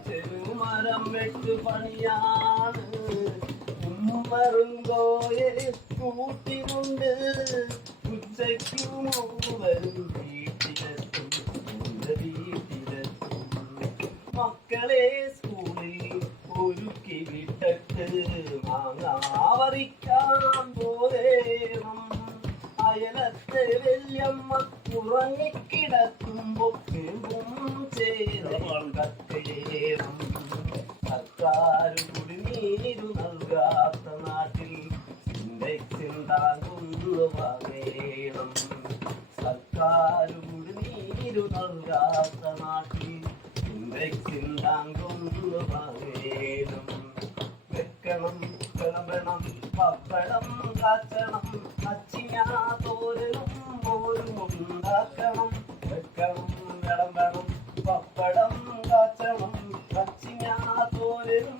ചെറുമരം വെട്ട് പണിയാണ് ഉമ്മറുങ്കോയെ കൂട്ടിനുണ്ട് ഉച്ചയ്ക്കു മൂവരും വീട്ടിലെത്തും മക്കളെ സ്കൂളിൽ ഒരുക്കി വിട്ടിട്ട് മാങ്ങാവറിക്കാൻ പോരേണം അയലത്തെ വല്യമ്മ ഉറങ്ങിക്കിടക്കുമ്പോ ചേരും കത്തേണം സർക്കാർ കുടിനീരു നൽകാത്ത നാട്ടിൽ ചിന്തയ്ക്കുണ്ടാകുന്നു പറയണം സർക്കാർ കുടിനീരു നൽകാത്ത നാട്ടിൽ ചിന്തയ്ക്കുണ്ടാകുന്നു പറയണം വെക്കണം വിളമ്പണം പപ്പടം കാച്ചണം അച്ചിങ്ങ തോരനും പോരും ഉണ്ടാക്കണം വെക്കണം വിളമ്പണം പപ്പടം കാച്ചണം അച്ചിങ്ങ തോരനും